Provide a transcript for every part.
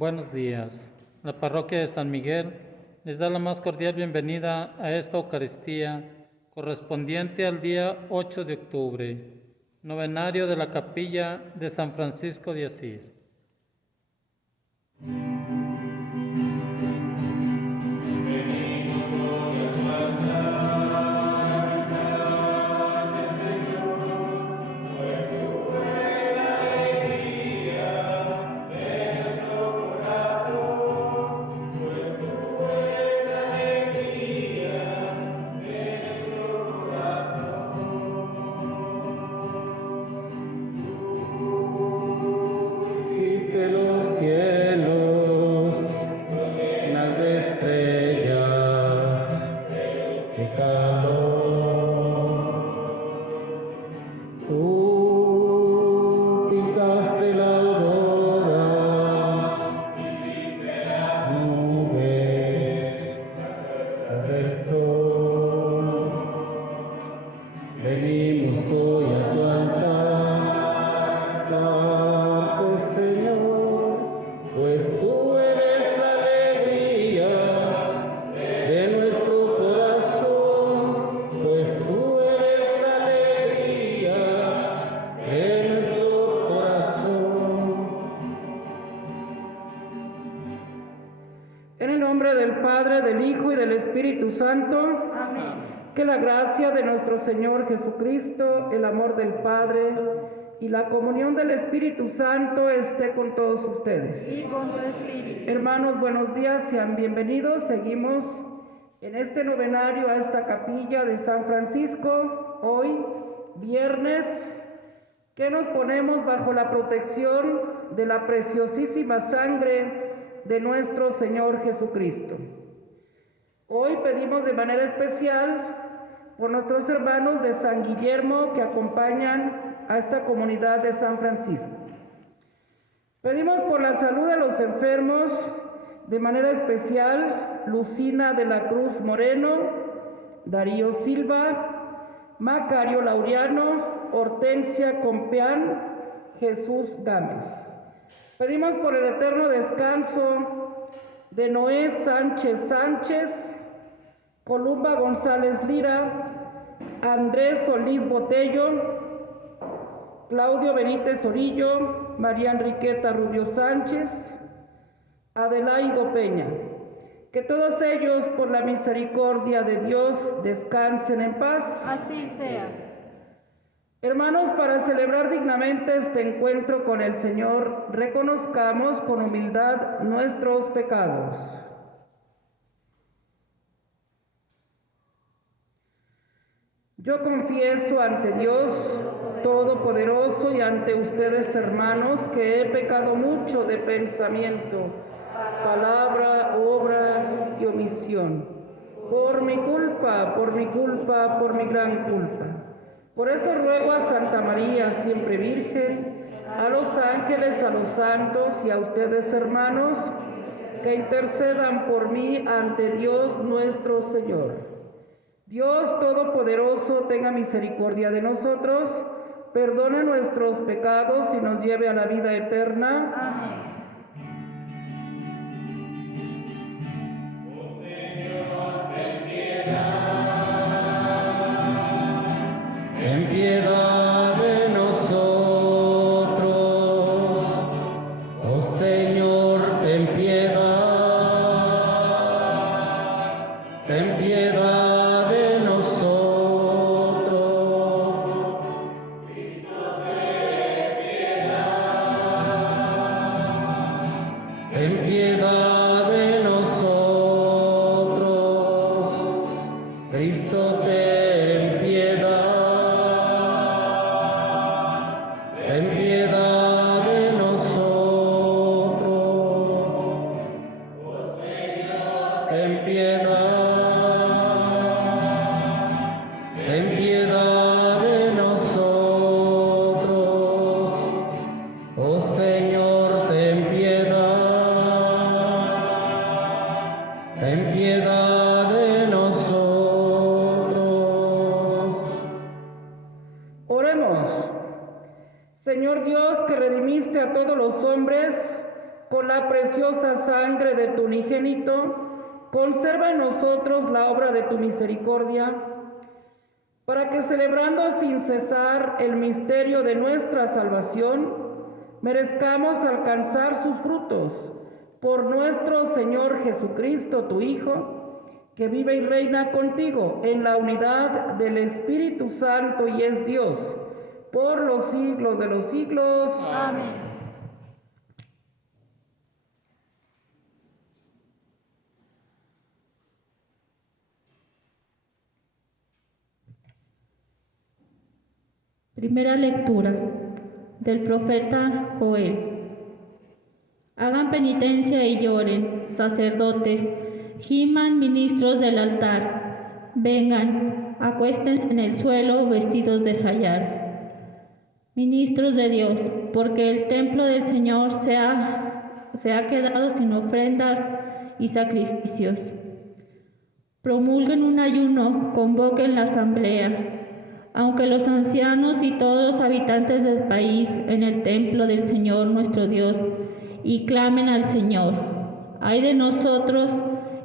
Buenos días. La parroquia de San Miguel les da la más cordial bienvenida a esta Eucaristía correspondiente al día 8 de octubre, novenario de la capilla de San Francisco de Asís. Los cielos, llenas de estrellas, su calor. Tú pintaste la aurora, hiciste las nubes del sol. Venimos hoy a tu altar, Señor, pues tú eres la alegría de nuestro corazón, pues tú eres la alegría de nuestro corazón. En el nombre del Padre, del Hijo y del Espíritu Santo. Amén. Que la gracia de nuestro Señor Jesucristo, el amor del Padre y la comunión del Espíritu Santo esté con todos ustedes. Y con tu espíritu. Hermanos, buenos días, sean bienvenidos. Seguimos en este novenario a esta capilla de San Francisco, hoy, viernes, que nos ponemos bajo la protección de la preciosísima sangre de nuestro Señor Jesucristo. Hoy pedimos de manera especial por nuestros hermanos de San Guillermo que acompañan a esta comunidad de San Francisco. Pedimos por la salud de los enfermos, de manera especial Lucina de la Cruz Moreno, Darío Silva, Macario Laureano, Hortensia Compeán, Jesús Gámez. Pedimos por el eterno descanso de Noé Sánchez Sánchez, Columba González Lira, Andrés Solís Botello, Claudio Benítez Orillo, María Enriqueta Rubio Sánchez, Adelaido Peña. Que todos ellos, por la misericordia de Dios, descansen en paz. Así sea. Hermanos, para celebrar dignamente este encuentro con el Señor, reconozcamos con humildad nuestros pecados. Yo confieso ante Dios Todopoderoso y ante ustedes, hermanos, que he pecado mucho de pensamiento, palabra, obra y omisión. Por mi culpa, por mi gran culpa. Por eso ruego a Santa María, siempre Virgen, a los ángeles, a los santos y a ustedes, hermanos, que intercedan por mí ante Dios nuestro Señor. Dios Todopoderoso, tenga misericordia de nosotros, perdone nuestros pecados y nos lleve a la vida eterna. Amén. Oh Señor, ten piedad. Ten piedad de nosotros. Oh Señor, ten piedad. Ten piedad de nosotros. Ten piedad de nosotros, Cristo, ten piedad. Ten piedad de nosotros, oh Señor, ten piedad. Ten piedad de nosotros, oh Señor, ten piedad. Ten piedad de nosotros. Oremos. Señor Dios, que redimiste a todos los hombres, con la preciosa sangre de tu unigénito, conserva en nosotros la obra de tu misericordia, para que celebrando sin cesar el misterio de nuestra salvación, merezcamos alcanzar sus frutos. Por nuestro Señor Jesucristo, tu Hijo, que vive y reina contigo en la unidad del Espíritu Santo y es Dios, por los siglos de los siglos. Amén. Primera lectura del profeta Joel. Hagan penitencia y lloren, sacerdotes, giman ministros del altar. Vengan, acuéstense en el suelo vestidos de sayar. Ministros de Dios, porque el templo del Señor se ha quedado sin ofrendas y sacrificios. Promulguen un ayuno, convoquen la asamblea. Aunque los ancianos y todos los habitantes del país en el templo del Señor nuestro Dios y clamen al Señor. Ay de nosotros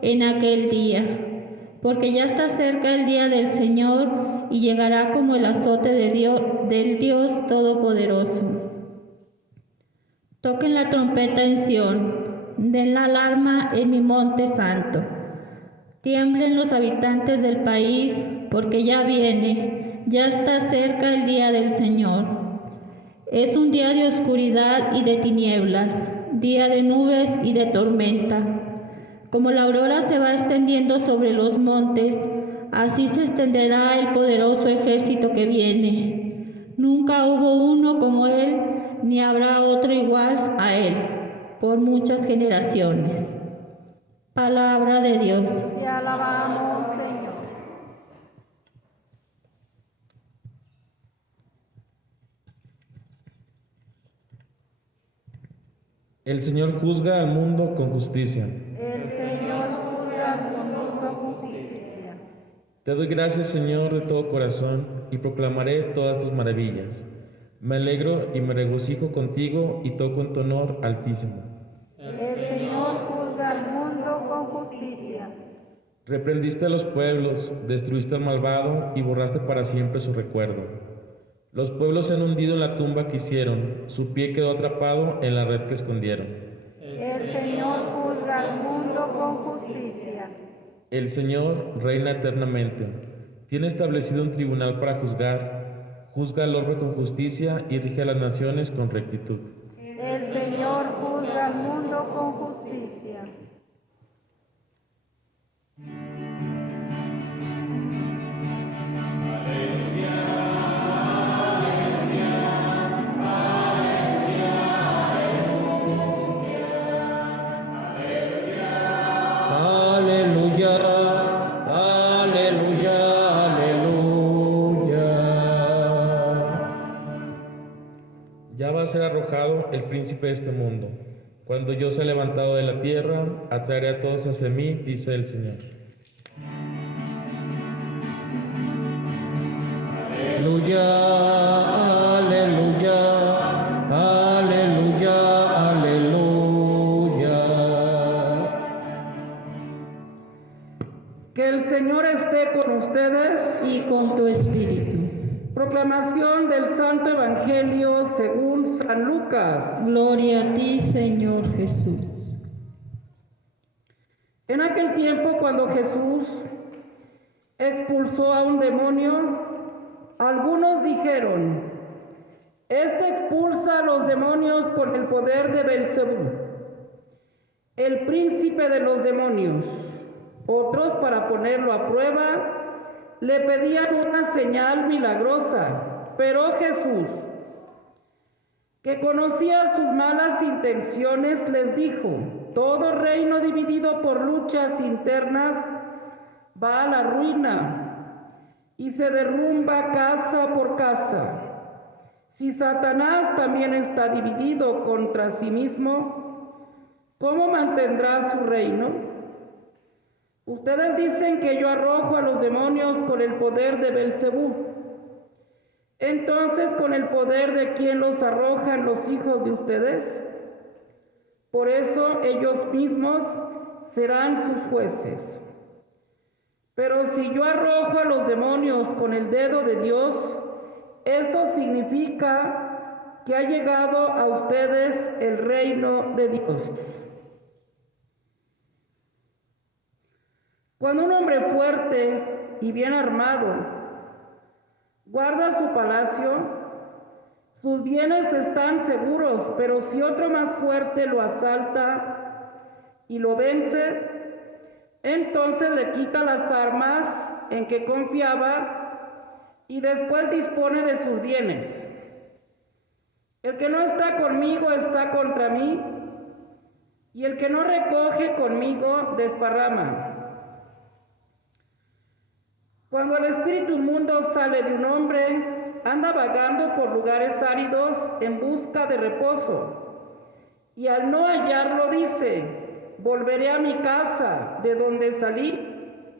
en aquel día, porque ya está cerca el día del Señor y llegará como el azote de del Dios Todopoderoso. Toquen la trompeta en Sión, den la alarma en mi monte santo. Tiemblen los habitantes del país, porque ya viene, ya está cerca el día del Señor. Es un día de oscuridad y de tinieblas, día de nubes y de tormenta. Como la aurora se va extendiendo sobre los montes, así se extenderá el poderoso ejército que viene. Nunca hubo uno como él, ni habrá otro igual a él, por muchas generaciones. Palabra de Dios. Te alabamos, Señor. El Señor juzga al mundo con justicia. El Señor juzga al mundo con justicia. Te doy gracias, Señor, de todo corazón, y proclamaré todas tus maravillas. Me alegro y me regocijo contigo y toco en tu honor altísimo. El Señor juzga al mundo con justicia. Reprendiste a los pueblos, destruiste al malvado y borraste para siempre su recuerdo. Los pueblos se han hundido en la tumba que hicieron, su pie quedó atrapado en la red que escondieron. El Señor juzga al mundo con justicia. El Señor reina eternamente. Tiene establecido un tribunal para juzgar, juzga al orbe con justicia y rige a las naciones con rectitud. El Señor juzga al mundo con justicia. Aleluya, aleluya, aleluya. Ya va a ser arrojado el príncipe de este mundo. Cuando yo sea levantado de la tierra, atraeré a todos hacia mí, dice el Señor. Aleluya, aleluya, aleluya, aleluya. Que el Señor esté con ustedes. Y con tu espíritu. Proclamación del Santo Evangelio según San Lucas. Gloria a ti, Señor Jesús. En aquel tiempo, cuando Jesús expulsó a un demonio, algunos dijeron: este expulsa a los demonios con el poder de Belcebú, el príncipe de los demonios. Otros, para ponerlo a prueba, le pedían una señal milagrosa. Pero Jesús, que conocía sus malas intenciones, les dijo: todo reino dividido por luchas internas va a la ruina y se derrumba casa por casa. Si Satanás también está dividido contra sí mismo, ¿cómo mantendrá su reino? Ustedes dicen que yo arrojo a los demonios con el poder de Belcebú. Entonces, ¿con el poder de quién los arrojan los hijos de ustedes? Por eso ellos mismos serán sus jueces. Pero si yo arrojo a los demonios con el dedo de Dios, eso significa que ha llegado a ustedes el reino de Dios. Cuando un hombre fuerte y bien armado guarda su palacio, sus bienes están seguros, pero si otro más fuerte lo asalta y lo vence, entonces le quita las armas en que confiaba y después dispone de sus bienes. El que no está conmigo está contra mí, y el que no recoge conmigo desparrama. Cuando el espíritu inmundo sale de un hombre, anda vagando por lugares áridos en busca de reposo, y al no hallarlo dice: volveré a mi casa de donde salí,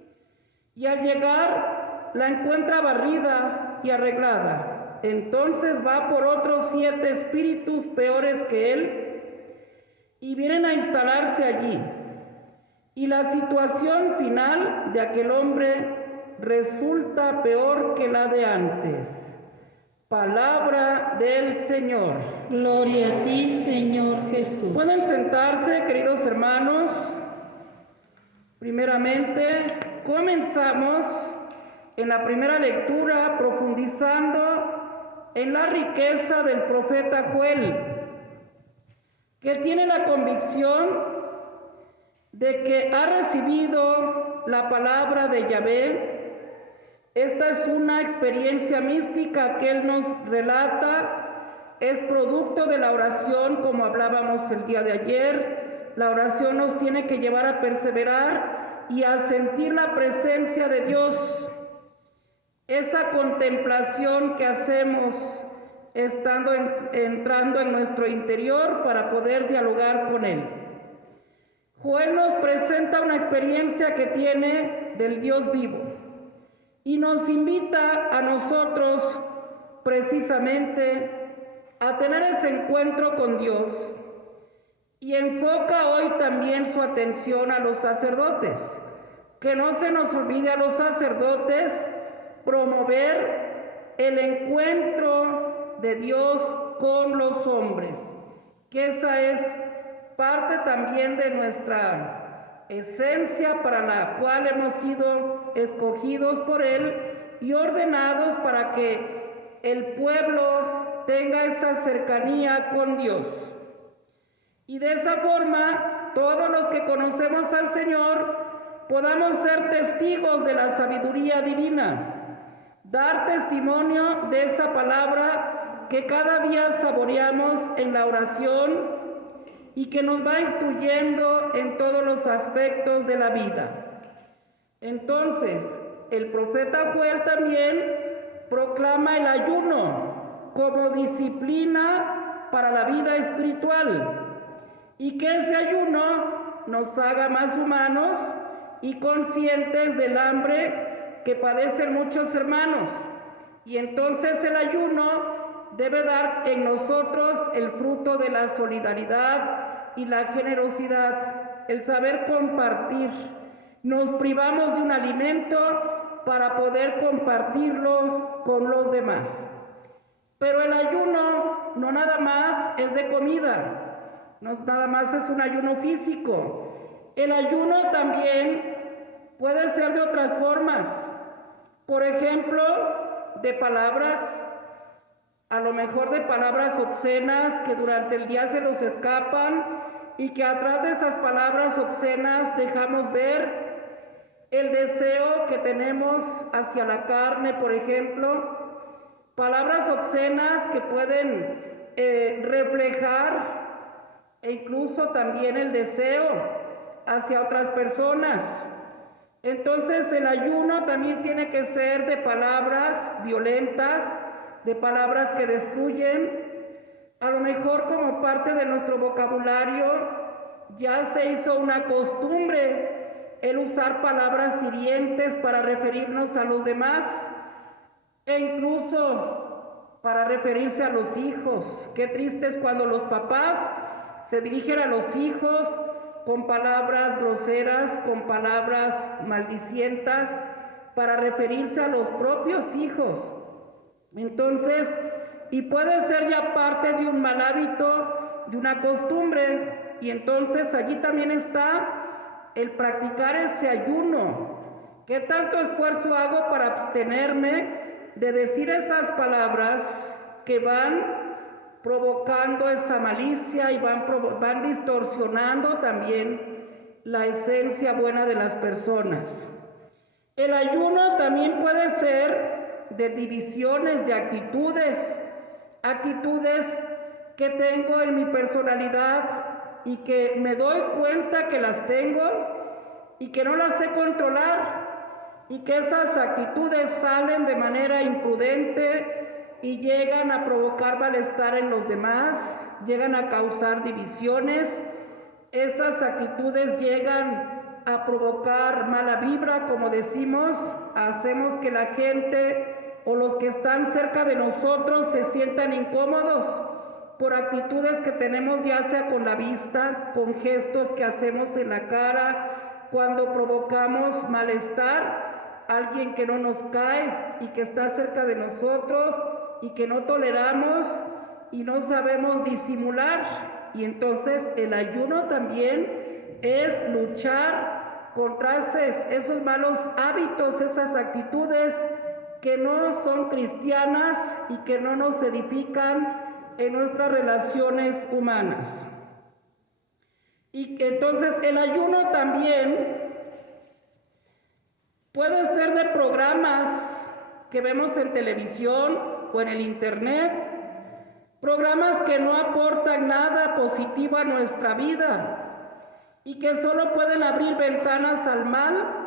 y al llegar la encuentra barrida y arreglada. Entonces va por otros 7 espíritus peores que él y vienen a instalarse allí. Y la situación final de aquel hombre resulta peor que la de antes. Palabra del Señor. Gloria a ti, Señor Jesús. Pueden sentarse, queridos hermanos. Primeramente, comenzamos en la primera lectura profundizando en la riqueza del profeta Joel, que tiene la convicción de que ha recibido la palabra de Yahvé. Esta es una experiencia mística que él nos relata, es producto de la oración, como hablábamos el día de ayer. La oración nos tiene que llevar a perseverar y a sentir la presencia de Dios. Esa contemplación que hacemos entrando en nuestro interior para poder dialogar con Él. Joel nos presenta una experiencia que tiene del Dios vivo y nos invita a nosotros precisamente a tener ese encuentro con Dios, y enfoca hoy también su atención a los sacerdotes. Que no se nos olvide a los sacerdotes promover el encuentro de Dios con los hombres, que esa es parte también de nuestra esencia para la cual hemos sido escogidos por Él y ordenados para que el pueblo tenga esa cercanía con Dios. Y de esa forma, todos los que conocemos al Señor podamos ser testigos de la sabiduría divina, dar testimonio de esa palabra que cada día saboreamos en la oración y que nos va instruyendo en todos los aspectos de la vida. Entonces, el profeta Joel también proclama el ayuno como disciplina para la vida espiritual, y que ese ayuno nos haga más humanos y conscientes del hambre que padecen muchos hermanos. Y entonces el ayuno debe dar en nosotros el fruto de la solidaridad y la generosidad, el saber compartir. Nos privamos de un alimento para poder compartirlo con los demás. Pero el ayuno no nada más es de comida, no nada más es un ayuno físico. El ayuno también puede ser de otras formas. Por ejemplo, de palabras, a lo mejor de palabras obscenas que durante el día se nos escapan y que atrás de esas palabras obscenas dejamos ver el deseo que tenemos hacia la carne, por ejemplo. Palabras obscenas que pueden reflejar e incluso también el deseo hacia otras personas. Entonces el ayuno también tiene que ser de palabras violentas, de palabras que destruyen. A lo mejor como parte de nuestro vocabulario ya se hizo una costumbre el usar palabras hirientes para referirnos a los demás e incluso para referirse a los hijos. Qué triste es cuando los papás se dirigen a los hijos con palabras groseras, con palabras maldicientas, para referirse a los propios hijos. Entonces, y puede ser ya parte de un mal hábito, de una costumbre, y entonces allí también está el practicar ese ayuno. ¿Qué tanto esfuerzo hago para abstenerme de decir esas palabras que van provocando esa malicia y van distorsionando también la esencia buena de las personas? El ayuno también puede ser de divisiones, de actitudes que tengo en mi personalidad y que me doy cuenta que las tengo y que no las sé controlar, y que esas actitudes salen de manera imprudente y llegan a provocar malestar en los demás, llegan a causar divisiones. Esas actitudes llegan a provocar mala vibra, como decimos, hacemos que la gente o los que están cerca de nosotros se sientan incómodos por actitudes que tenemos, ya sea con la vista, con gestos que hacemos en la cara, cuando provocamos malestar a alguien que no nos cae y que está cerca de nosotros y que no toleramos y no sabemos disimular. Y entonces el ayuno también es luchar contra esos malos hábitos, esas actitudes que no son cristianas y que no nos edifican en nuestras relaciones humanas. Y que entonces el ayuno también puede ser de programas que vemos en televisión o en el internet, programas que no aportan nada positivo a nuestra vida y que solo pueden abrir ventanas al mal.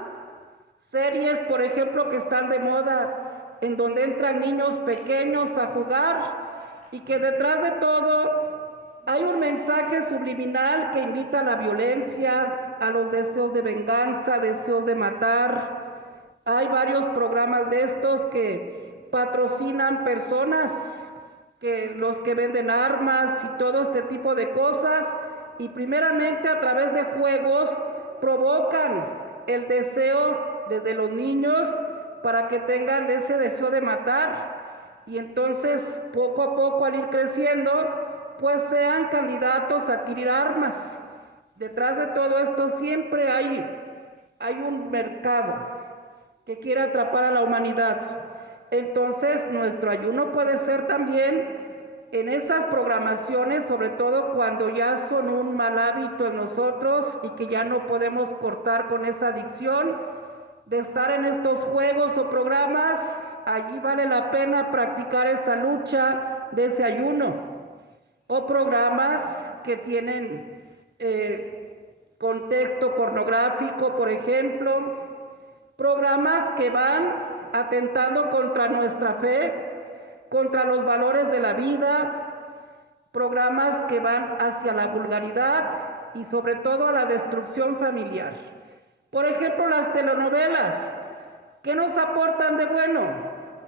Series, por ejemplo, que están de moda, en donde entran niños pequeños a jugar y que detrás de todo hay un mensaje subliminal que invita a la violencia, a los deseos de venganza, deseos de matar. Hay varios programas de estos que patrocinan personas, que los que venden armas y todo este tipo de cosas, y primeramente a través de juegos provocan el deseo desde los niños para que tengan ese deseo de matar, y entonces poco a poco, al ir creciendo, pues sean candidatos a adquirir armas. Detrás de todo esto siempre hay un mercado que quiere atrapar a la humanidad. Entonces nuestro ayuno puede ser también en esas programaciones, sobre todo cuando ya son un mal hábito en nosotros y que ya no podemos cortar con esa adicción de estar en estos juegos o programas. Allí vale la pena practicar esa lucha de ese ayuno. O programas que tienen contexto pornográfico, por ejemplo, programas que van atentando contra nuestra fe, contra los valores de la vida, programas que van hacia la vulgaridad y sobre todo a la destrucción familiar. Por ejemplo, las telenovelas, ¿qué nos aportan de bueno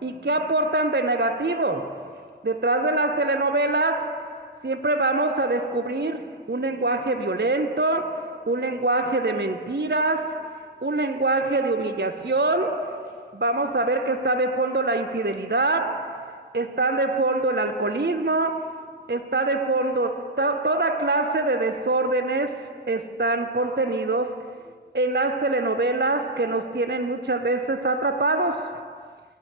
y qué aportan de negativo? Detrás de las telenovelas siempre vamos a descubrir un lenguaje violento, un lenguaje de mentiras, un lenguaje de humillación. Vamos a ver que está de fondo la infidelidad, está de fondo el alcoholismo, está de fondo toda clase de desórdenes están contenidos en las telenovelas que nos tienen muchas veces atrapados.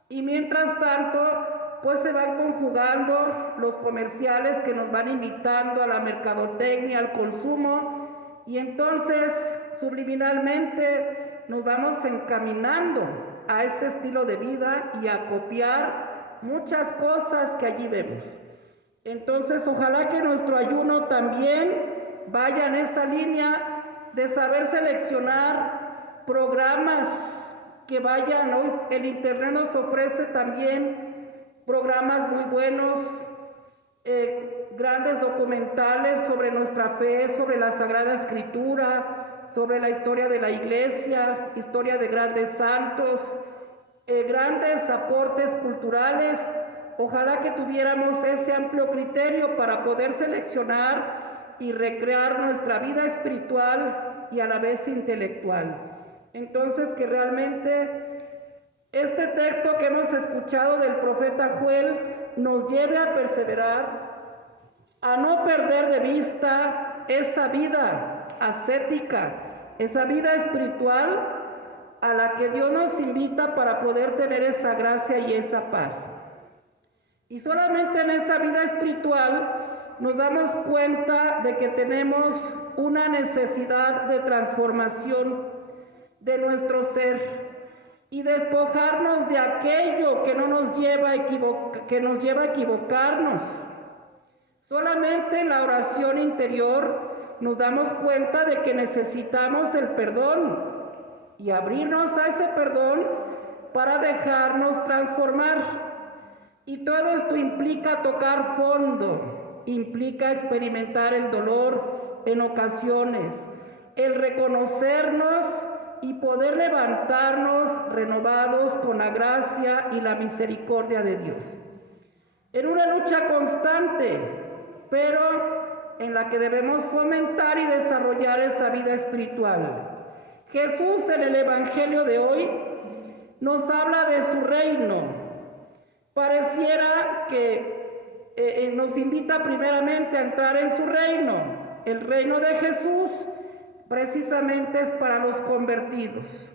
Y mientras tanto, pues se van conjugando los comerciales que nos van invitando a la mercadotecnia, al consumo, y entonces subliminalmente nos vamos encaminando a ese estilo de vida y a copiar muchas cosas que allí vemos. Entonces, ojalá que nuestro ayuno también vaya en esa línea de saber seleccionar programas que vayan. Hoy el internet nos ofrece también programas muy buenos, grandes documentales sobre nuestra fe, sobre la Sagrada Escritura, sobre la historia de la Iglesia, historia de grandes santos, grandes aportes culturales. Ojalá que tuviéramos ese amplio criterio para poder seleccionar y recrear nuestra vida espiritual y a la vez intelectual. Entonces, que realmente este texto que hemos escuchado del profeta Joel nos lleve a perseverar, a no perder de vista esa vida ascética, esa vida espiritual a la que Dios nos invita para poder tener esa gracia y esa paz. Y solamente en esa vida espiritual nos damos cuenta de que tenemos una necesidad de transformación de nuestro ser y despojarnos de aquello que nos lleva a equivocarnos. Solamente en la oración interior nos damos cuenta de que necesitamos el perdón y abrirnos a ese perdón para dejarnos transformar. Y todo esto implica tocar fondo, implica experimentar el dolor en ocasiones, el reconocernos y poder levantarnos renovados con la gracia y la misericordia de Dios. En una lucha constante, pero en la que debemos fomentar y desarrollar esa vida espiritual. Jesús en el Evangelio de hoy nos habla de su reino. Pareciera que nos invita primeramente a entrar en su reino. El reino de Jesús precisamente es para los convertidos.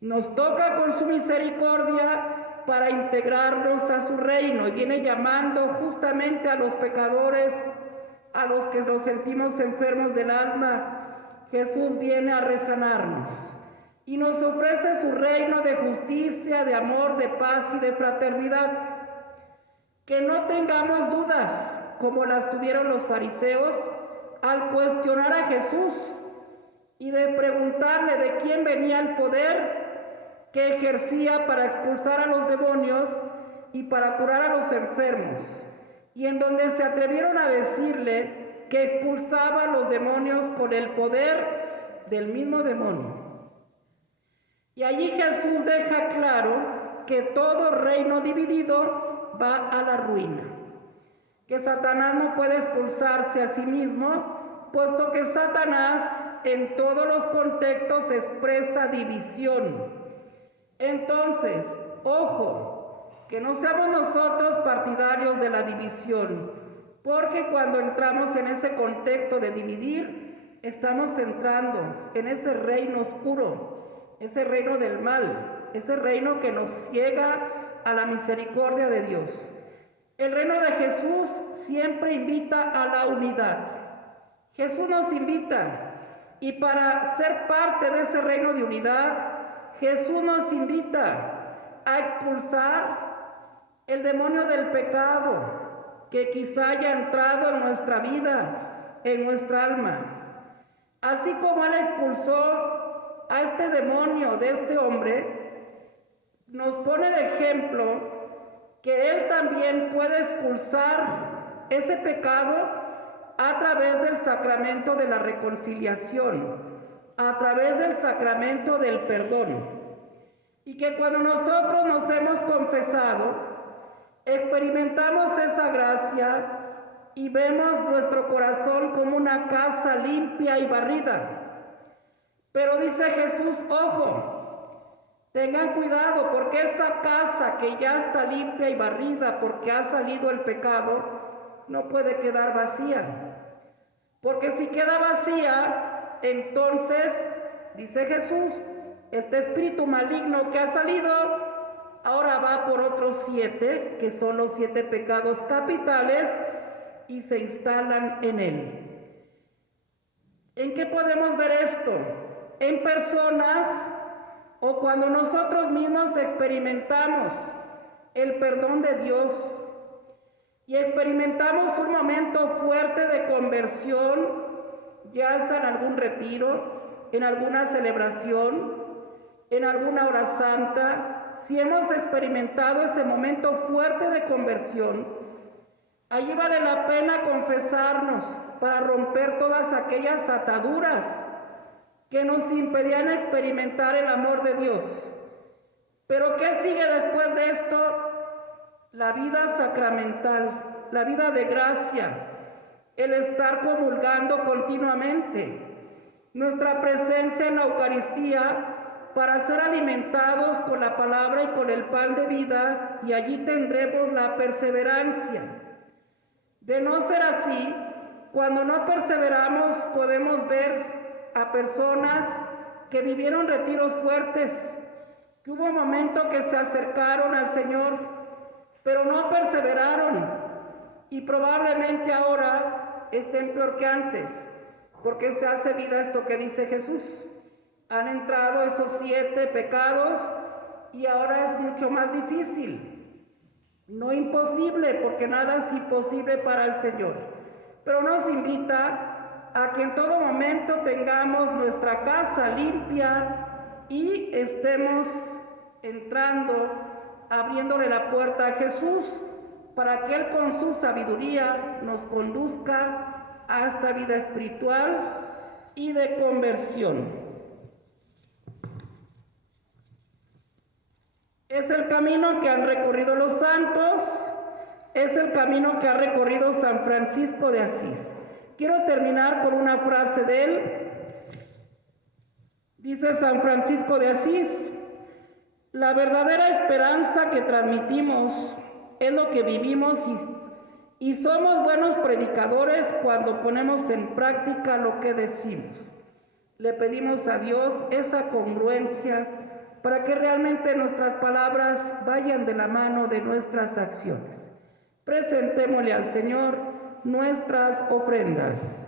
Nos toca con su misericordia para integrarnos a su reino y viene llamando justamente a los pecadores, a los que nos sentimos enfermos del alma. Jesús viene a resanarnos y nos ofrece su reino de justicia, de amor, de paz y de fraternidad. Que no tengamos dudas, como las tuvieron los fariseos, al cuestionar a Jesús y de preguntarle de quién venía el poder que ejercía para expulsar a los demonios y para curar a los enfermos, y en donde se atrevieron a decirle que expulsaba a los demonios con el poder del mismo demonio. Y allí Jesús deja claro que todo reino dividido va a la ruina, que Satanás no puede expulsarse a sí mismo, puesto que Satanás en todos los contextos expresa división. Entonces, ojo, que no seamos nosotros partidarios de la división, porque cuando entramos en ese contexto de dividir, estamos entrando en ese reino oscuro, ese reino del mal, ese reino que nos ciega a la misericordia de Dios. El reino de Jesús siempre invita a la unidad. Jesús nos invita, y para ser parte de ese reino de unidad, Jesús nos invita a expulsar el demonio del pecado que quizá haya entrado en nuestra vida, en nuestra alma. Así como Él expulsó a este demonio de este hombre, nos pone de ejemplo que Él también puede expulsar ese pecado a través del sacramento de la reconciliación, a través del sacramento del perdón. Y que cuando nosotros nos hemos confesado, experimentamos esa gracia y vemos nuestro corazón como una casa limpia y barrida. Pero dice Jesús, ojo, tengan cuidado, porque esa casa que ya está limpia y barrida porque ha salido el pecado, no puede quedar vacía. Porque si queda vacía, entonces, dice Jesús, este espíritu maligno que ha salido, ahora va por otros 7, que son los 7 pecados capitales, y se instalan en él. ¿En qué podemos ver esto? En personas, o cuando nosotros mismos experimentamos el perdón de Dios y experimentamos un momento fuerte de conversión, ya sea en algún retiro, en alguna celebración, en alguna hora santa, si hemos experimentado ese momento fuerte de conversión, allí vale la pena confesarnos para romper todas aquellas ataduras que nos impedían experimentar el amor de Dios. Pero ¿qué sigue después de esto? La vida sacramental, la vida de gracia, el estar comulgando continuamente, nuestra presencia en la Eucaristía para ser alimentados con la palabra y con el pan de vida, y allí tendremos la perseverancia. De no ser así, cuando no perseveramos podemos ver a personas que vivieron retiros fuertes, que hubo un momento que se acercaron al Señor, pero no perseveraron, y probablemente ahora estén peor que antes, porque se hace vida esto que dice Jesús. Han entrado esos 7 pecados y ahora es mucho más difícil. No imposible, porque nada es imposible para el Señor. Pero nos invita a que en todo momento tengamos nuestra casa limpia y estemos entrando, abriéndole la puerta a Jesús, para que Él con su sabiduría nos conduzca a esta vida espiritual y de conversión. Es el camino que han recorrido los santos, es el camino que ha recorrido San Francisco de Asís. Quiero terminar con una frase de él. Dice San Francisco de Asís: la verdadera esperanza que transmitimos es lo que vivimos y somos buenos predicadores cuando ponemos en práctica lo que decimos. Le pedimos a Dios esa congruencia para que realmente nuestras palabras vayan de la mano de nuestras acciones. Presentémosle al Señor nuestras ofrendas.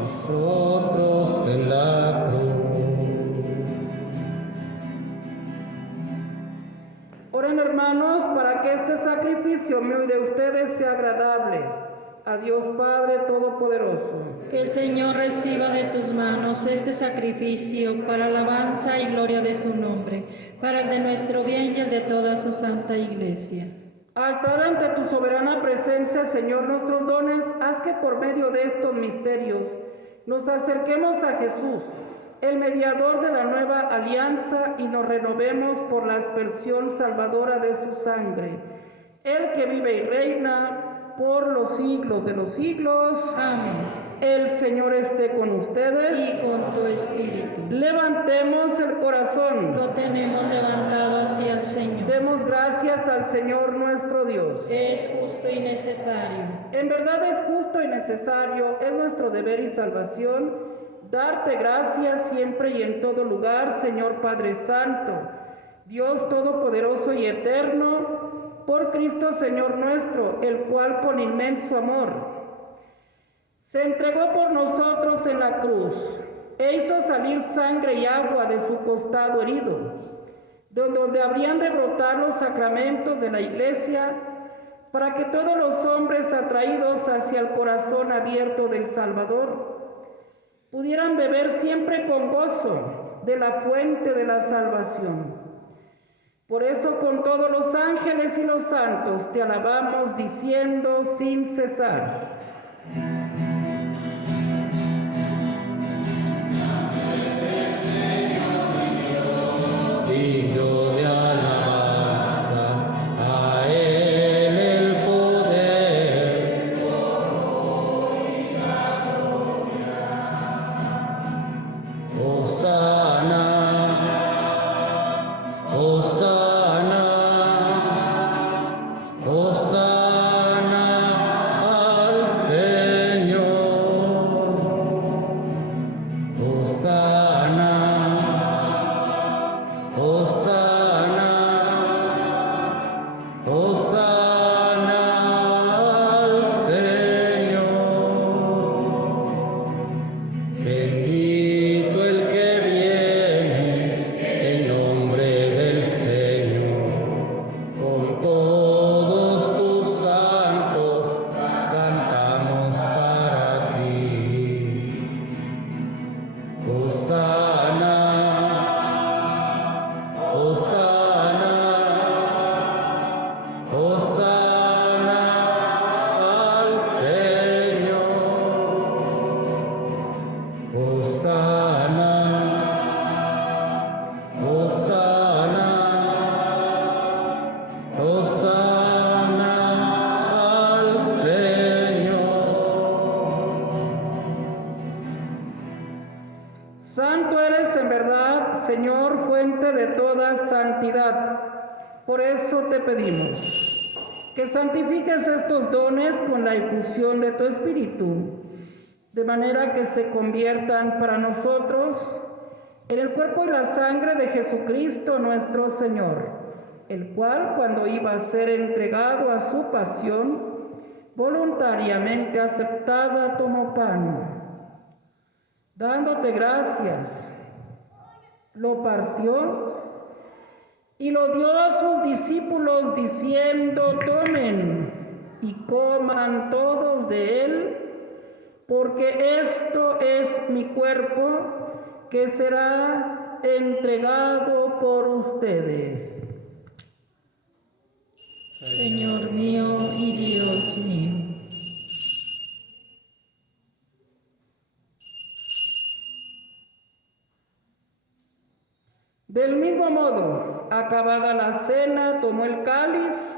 Nosotros en la cruz. Oren, hermanos, para que este sacrificio mío y de ustedes sea agradable a Dios Padre Todopoderoso. Que el Señor reciba de tus manos este sacrificio para alabanza y gloria de su nombre, para el de nuestro bien y el de toda su santa Iglesia. Altar ante tu soberana presencia, Señor, nuestros dones, haz que por medio de estos misterios nos acerquemos a Jesús, el mediador de la nueva alianza, y nos renovemos por la aspersión salvadora de su sangre. El que vive y reina por los siglos de los siglos. Amén. El Señor esté con ustedes. Y con tu espíritu. Levantemos el corazón. Lo tenemos levantado hacia el Señor. Demos gracias al Señor nuestro Dios. Es justo y necesario. En verdad es justo y necesario, es nuestro deber y salvación, darte gracias siempre y en todo lugar, Señor Padre Santo, Dios Todopoderoso y Eterno, por Cristo Señor nuestro, el cual con inmenso amor se entregó por nosotros en la cruz e hizo salir sangre y agua de su costado herido, donde habrían de brotar los sacramentos de la Iglesia, para que todos los hombres atraídos hacia el corazón abierto del Salvador pudieran beber siempre con gozo de la fuente de la salvación. Por eso con todos los ángeles y los santos te alabamos diciendo sin cesar. Digno de alabanza, a Él el poder. Hosana, Hosana, Hosana al Señor. Hosana, Hosana, Hosana al Señor. Bendito el que viene en nombre del Señor. Con todos tus santos cantamos para ti. Hosana, Hosana, Hosana al Señor. Hosana, Hosana, Hosana al Señor. Santo eres en verdad, Señor, fuente de toda santidad. Por eso te pedimos que santifiques estos dones con la infusión de tu Espíritu, de manera que se conviertan para nosotros en el cuerpo y la sangre de Jesucristo nuestro Señor, el cual, cuando iba a ser entregado a su pasión, voluntariamente aceptada, tomó pan. Dándote gracias, lo partió y lo dio a sus discípulos diciendo: tomen y coman todos de él, porque esto es mi cuerpo que será entregado por ustedes. Señor mío y Dios mío. Del mismo modo, acabada la cena, tomó el cáliz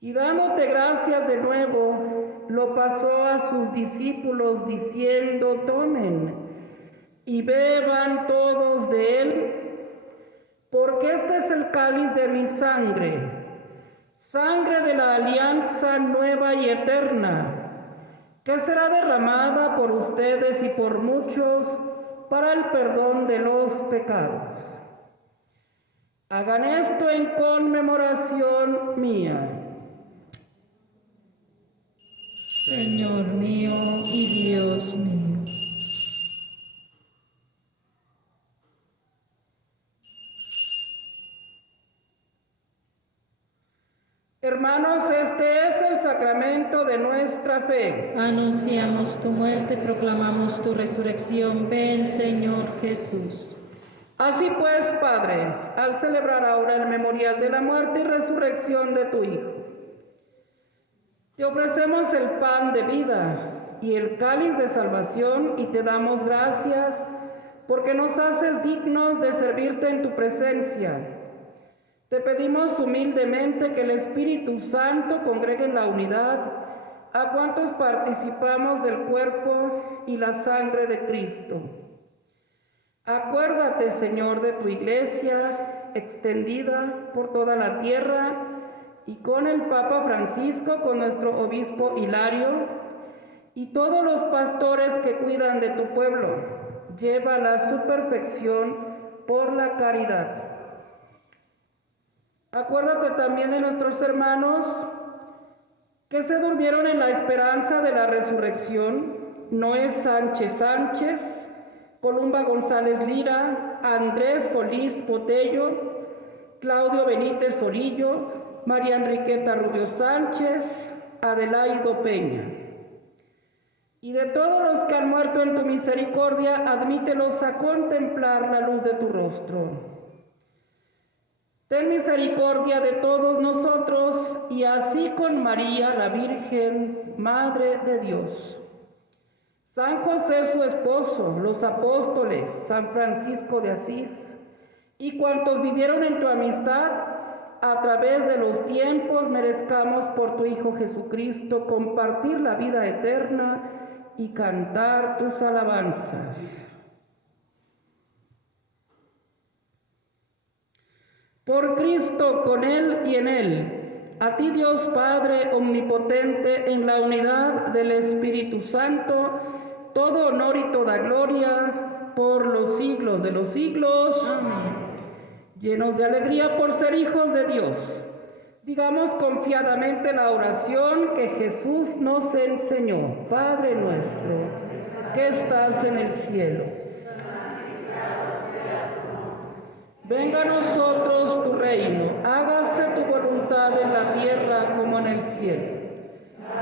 y dándote gracias de nuevo, lo pasó a sus discípulos diciendo: tomen y beban todos de él, porque este es el cáliz de mi sangre, sangre de la alianza nueva y eterna, que será derramada por ustedes y por muchos para el perdón de los pecados. Hagan esto en conmemoración mía. Señor mío y Dios mío. Hermanos, este es el sacramento de nuestra fe. Anunciamos tu muerte, proclamamos tu resurrección. Ven, Señor Jesús. Así pues, Padre, al celebrar ahora el memorial de la muerte y resurrección de tu Hijo, te ofrecemos el pan de vida y el cáliz de salvación y te damos gracias porque nos haces dignos de servirte en tu presencia. Te pedimos humildemente que el Espíritu Santo congregue en la unidad a cuantos participamos del cuerpo y la sangre de Cristo. Acuérdate, Señor, de tu iglesia extendida por toda la tierra y con el Papa Francisco, con nuestro obispo Hilario y todos los pastores que cuidan de tu pueblo. Llévala a su perfección por la caridad. Acuérdate también de nuestros hermanos que se durmieron en la esperanza de la resurrección: Noé Sánchez Sánchez, Columba González Lira, Andrés Solís Botello, Claudio Benítez Orillo, María Enriqueta Rubio Sánchez, Adelaido Peña. Y de todos los que han muerto en tu misericordia, admítelos a contemplar la luz de tu rostro. Ten misericordia de todos nosotros, y así con María, la Virgen, Madre de Dios, San José su esposo, los apóstoles, San Francisco de Asís, y cuantos vivieron en tu amistad, a través de los tiempos merezcamos por tu Hijo Jesucristo compartir la vida eterna y cantar tus alabanzas. Por Cristo, con Él y en Él, a ti Dios Padre omnipotente, en la unidad del Espíritu Santo, todo honor y toda gloria por los siglos de los siglos. Amén. Llenos de alegría por ser hijos de Dios, digamos confiadamente la oración que Jesús nos enseñó. Padre nuestro, que estás en el cielo, venga a nosotros tu reino, hágase tu voluntad en la tierra como en el cielo.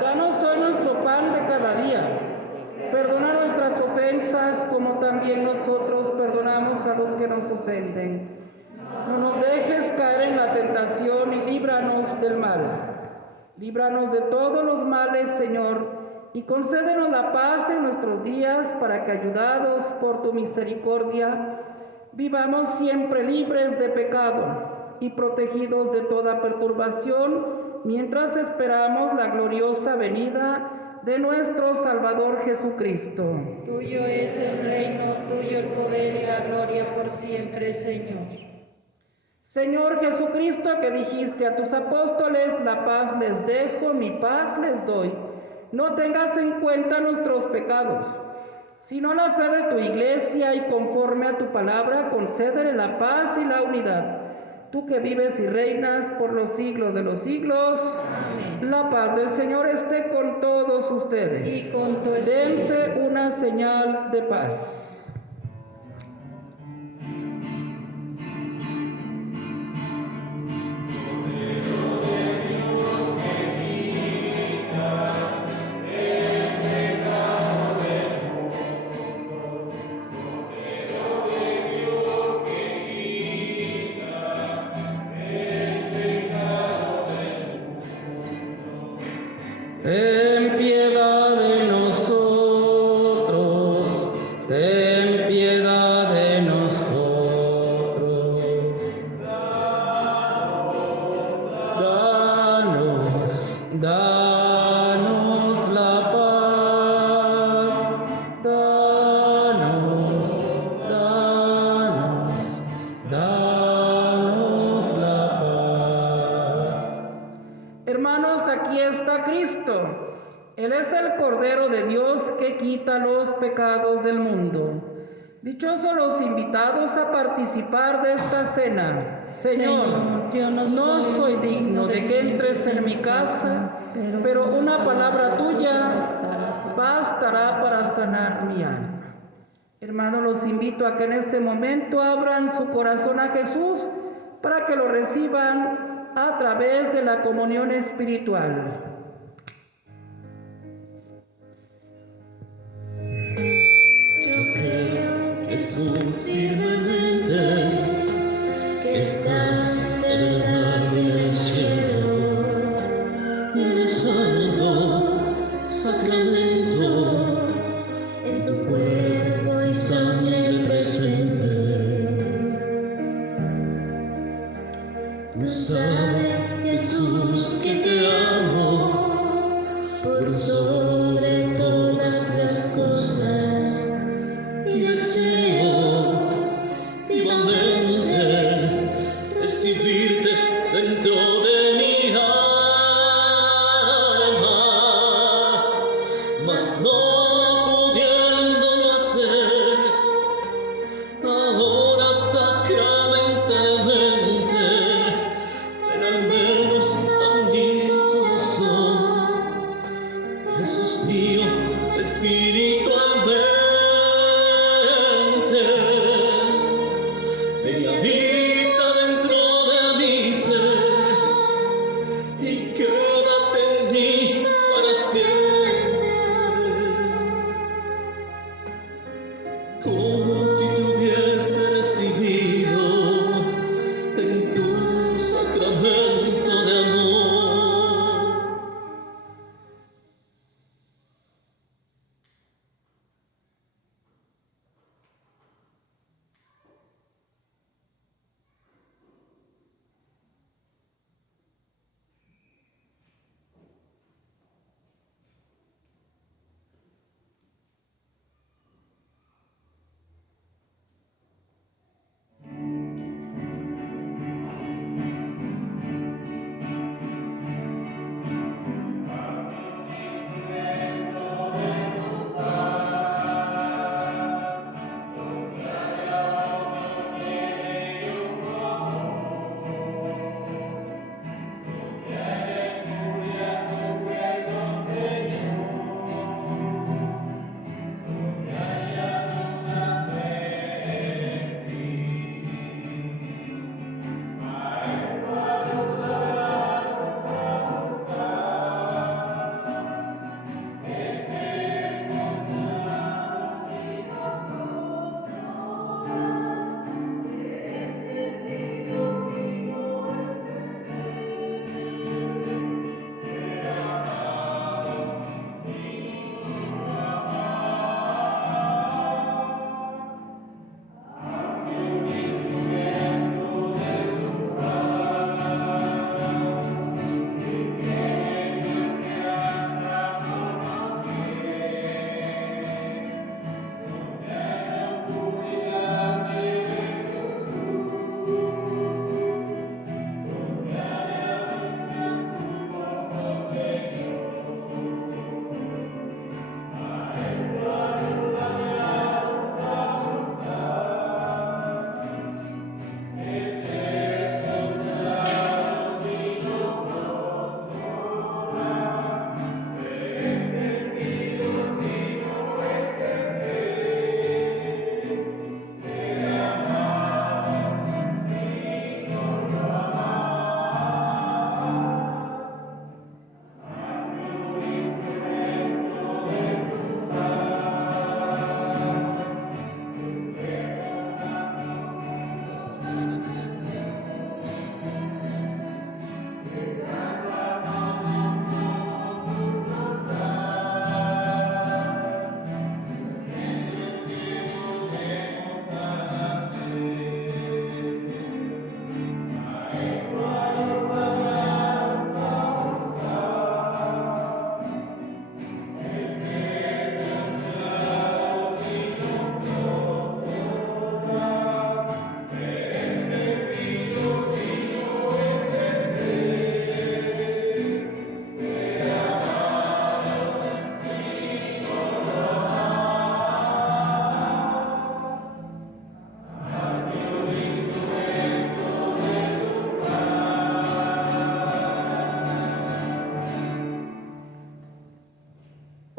Danos hoy nuestro pan de cada día. Perdona nuestras ofensas como también nosotros perdonamos a los que nos ofenden. No nos dejes caer en la tentación y líbranos del mal. Líbranos de todos los males, Señor, y concédenos la paz en nuestros días para que, ayudados por tu misericordia, vivamos siempre libres de pecado y protegidos de toda perturbación, mientras esperamos la gloriosa venida de nuestro Salvador Jesucristo. Tuyo es el reino, tuyo el poder y la gloria por siempre, Señor. Señor Jesucristo, que dijiste a tus apóstoles, la paz les dejo, mi paz les doy. No tengas en cuenta nuestros pecados, sino la fe de tu iglesia, y conforme a tu palabra, concédele la paz y la unidad. Tú que vives y reinas por los siglos de los siglos. Amén. La paz del Señor esté con todos ustedes. Y con tu espíritu. Dense una señal de paz. Ten piedad de nosotros, ten piedad de nosotros. Danos la paz, danos la paz. Hermanos, aquí está Cristo. Él es el Cordero de Dios que quita los pecados del mundo. Dichosos los invitados a participar de esta cena. Señor, yo no soy digno de que entres en mi casa, pero una palabra tuya bastará para sanar mi alma. Hermanos, los invito a que en este momento abran su corazón a Jesús para que lo reciban a través de la comunión espiritual. Yo creo, Jesús, firmemente, que estás en verdad en el cielo, y en el santo sacramento, en tu cuerpo y sangre presente. Tú sabes, Jesús, que te amo por sobre todas las cosas, y deseo vivamente recibirte dentro de mi alma, mas no pudiéndolo hacer ahora sacramentalmente, pero al menos a mi corazón, Jesús mío, espiritualmente, ven y habita dentro de mi ser y quédate en mí para siempre.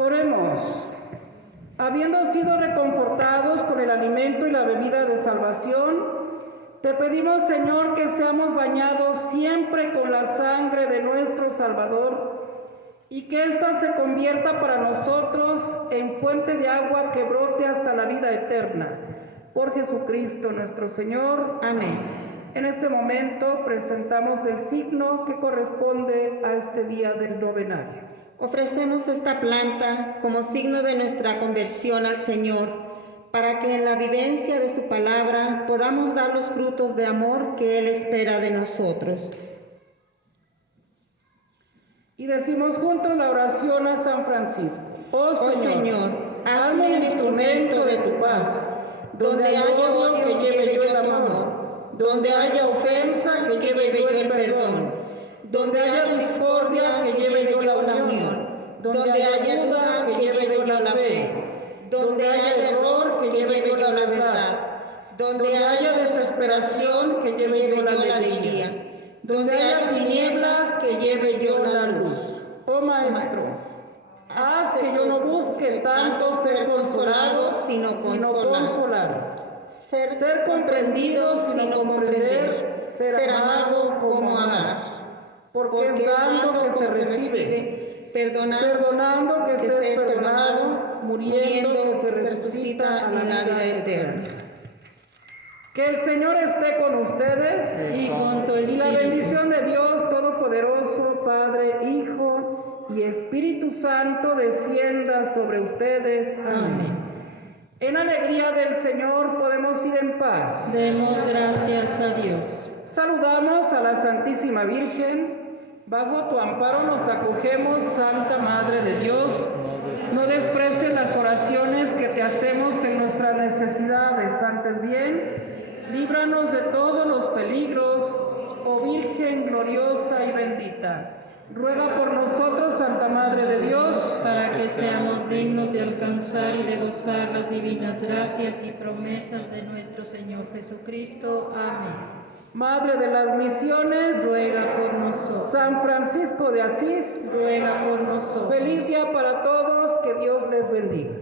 Oremos. Habiendo sido reconfortados con el alimento y la bebida de salvación, te pedimos, Señor, que seamos bañados siempre con la sangre de nuestro Salvador y que ésta se convierta para nosotros en fuente de agua que brote hasta la vida eterna. Por Jesucristo nuestro Señor. Amén. En este momento presentamos el signo que corresponde a este día del novenario. Ofrecemos esta planta como signo de nuestra conversión al Señor, para que en la vivencia de su palabra podamos dar los frutos de amor que Él espera de nosotros. Y decimos juntos la oración a San Francisco. Oh Señor, hazme un instrumento de tu paz, donde haya odio que lleve yo el amor, donde haya ofensa que lleve yo el perdón, donde haya discordia que lleve yo la unión, donde haya duda que lleve yo la fe, donde haya error que lleve yo la verdad, donde haya desesperación que lleve yo la alegría, donde haya tinieblas que lleve yo la luz. Oh Maestro, haz que yo no busque tanto ser consolado, sino consolado. Ser comprendido, sino comprender. Ser amado como amar. Porque es dando que se recibe, perdonando que se es perdonado, muriendo que se resucita a la vida eterna. Que el Señor esté con ustedes Y con tu y la espíritu. bendición de Dios Todopoderoso, Padre, Hijo y Espíritu Santo descienda sobre ustedes. Amén. En alegría del Señor podemos ir en paz. Demos gracias a Dios. Saludamos a la Santísima Virgen. Bajo tu amparo nos acogemos, Santa Madre de Dios. No desprecies las oraciones que te hacemos en nuestras necesidades. Antes bien, líbranos de todos los peligros, oh Virgen gloriosa y bendita. Ruega por nosotros, Santa Madre de Dios, Para que seamos dignos de alcanzar y de gozar las divinas gracias y promesas de nuestro Señor Jesucristo. Amén. Madre de las Misiones, Ruega por nosotros. San Francisco de Asís, Ruega por nosotros. feliz día para todos, que Dios les bendiga.